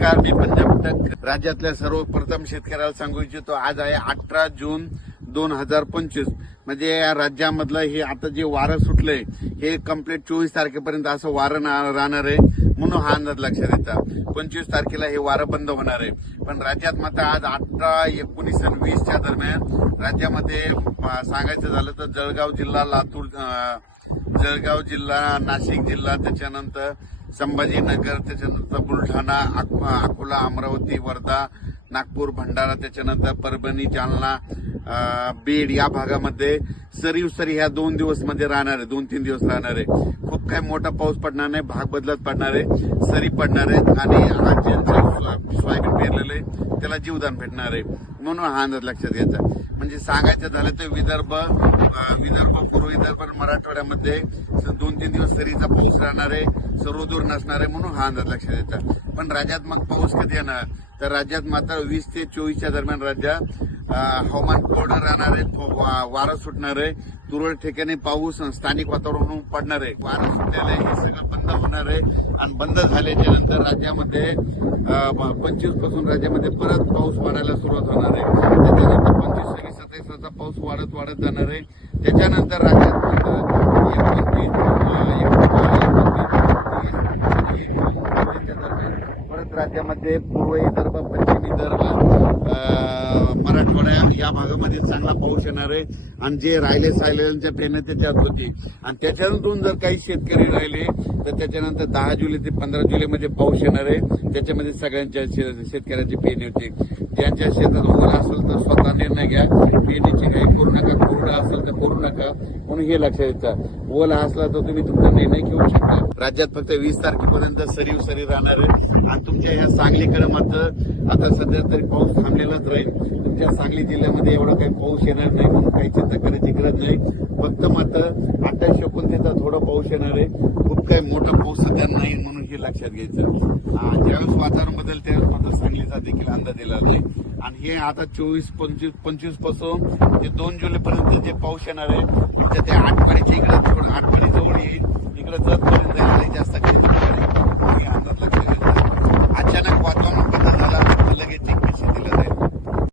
नमस्कार मी पंजाब राज्यातल्या सर्वप्रथम शेतकऱ्याला सांगू इच्छितो आज आहे अठरा जून दोन हजार पंचवीस. म्हणजे या राज्यामधलं हे आता जे वारं सुटलंय हे कंप्लीट चोवीस तारखेपर्यंत असं वारं राहणार आहे म्हणून हा अंदाज लक्षात येतात पंचवीस तारखेला हे वारं बंद होणार आहे. पण राज्यात मात्र आज अठरा एकोणीस आणि वीसच्या दरम्यान राज्यामध्ये सांगायचं झालं तर जळगाव जिल्हा लातूर जळगाव जिल्हा नाशिक जिल्हा त्याच्यानंतर संभाजीनगर त्याच्यानंतर बुलढाणा अकोला अमरावती वर्धा नागपूर भंडारा त्याच्यानंतर परभणी जालना बीड या भागामध्ये सरीव सरी ह्या दोन दिवसमध्ये राहणार आहे दोन तीन दिवस राहणार आहे. खूप काही मोठा पाऊस पडणार नाही भाग बदलत पडणार आहे सरी पडणार आहेत आणि आज ज्यांचं सोयाबीन पेरलेलं आहे त्याला जीवदान भेटणार आहे. म्हणून हा अंदाज लक्षात घ्यायचा. म्हणजे सांगायचं झालं तर विदर्भ विदर्भ मराठवाड्यामध्ये दोन तीन दिवस सरीचा पाऊस राहणार आहे सर्वदूर नसणार आहे म्हणून हा अंदाज लक्षात येतात पण राज्यात मग पाऊस कधी येणार? तर राज्यात मात्र वीस ते चोवीसच्या दरम्यान राज्यात हवामान कोरडं राहणार आहे वा- वारं सुटणार आहे. तुरळक ठिकाणी पाऊस आणि स्थानिक वातावरण पडणार आहे. वारं सुटलेलं आहे हे सगळं बंद होणार आहे आणि बंद झाल्याच्यानंतर राज्यामध्ये पंचवीसपासून राज्यामध्ये परत पाऊस वाढायला सुरुवात होणार आहे. त्याच्यानंतर पंचवीस सव्वीस सत्तावीसचा पाऊस वाढत वाढत जाणार आहे. त्याच्यानंतर राज्यात परत राज्यामध्ये पूर्व विदर्भ पश्चिम विदर्भ अं, या भागामध्ये चांगला पाऊस येणार आहे. आणि जे राहिले सायलेंच्या पेरण्या त्याच्यात होती. आणि त्याच्यानंतरून जर काही शेतकरी राहिले तर त्याच्यानंतर दहा जुलै ते पंधरा जुलैमध्ये पाऊस येणार आहे. त्याच्यामध्ये सगळ्यांच्या शे- शेतकऱ्याची पेरणी होती ज्यांच्या शेतात ओला असेल तर स्वतः निर्णय घ्या. पेनीची काही करू नका. कोरडा असेल तर करू नका. म्हणून हे लक्षात येतं ओला असला तर तुम्ही तुमचा निर्णय घेऊ शकता. राज्यात फक्त वीस तारखेपर्यंत सरीव सरी राहणार आहे. आणि तुमच्या ह्या सांगलीकडे मात्र आता सध्या तरी पाऊस थांबलेलाच राहील. तुमच्या सांगली जिल्ह्यामध्ये एवढा काही पाऊस येणार नाही म्हणून काही चिंता करायची गरज नाही. फक्त मात्र अठ्ठावीस एकोणतीसचा थोडा पाऊस येणार आहे. काही मोठं पाऊस सध्या नाही म्हणून हे लक्षात घ्यायचं. ज्यावेळेस वातावरण बदल त्यावेळेस मात्र सांगलीचा देखील अंदाज दिला जाईल आणि हे आता चोवीस पंचवीस पंचवीसपासून ते दोन जुलै पर्यंत जे पाऊस येणार आहे त्या ते इकडे थोडं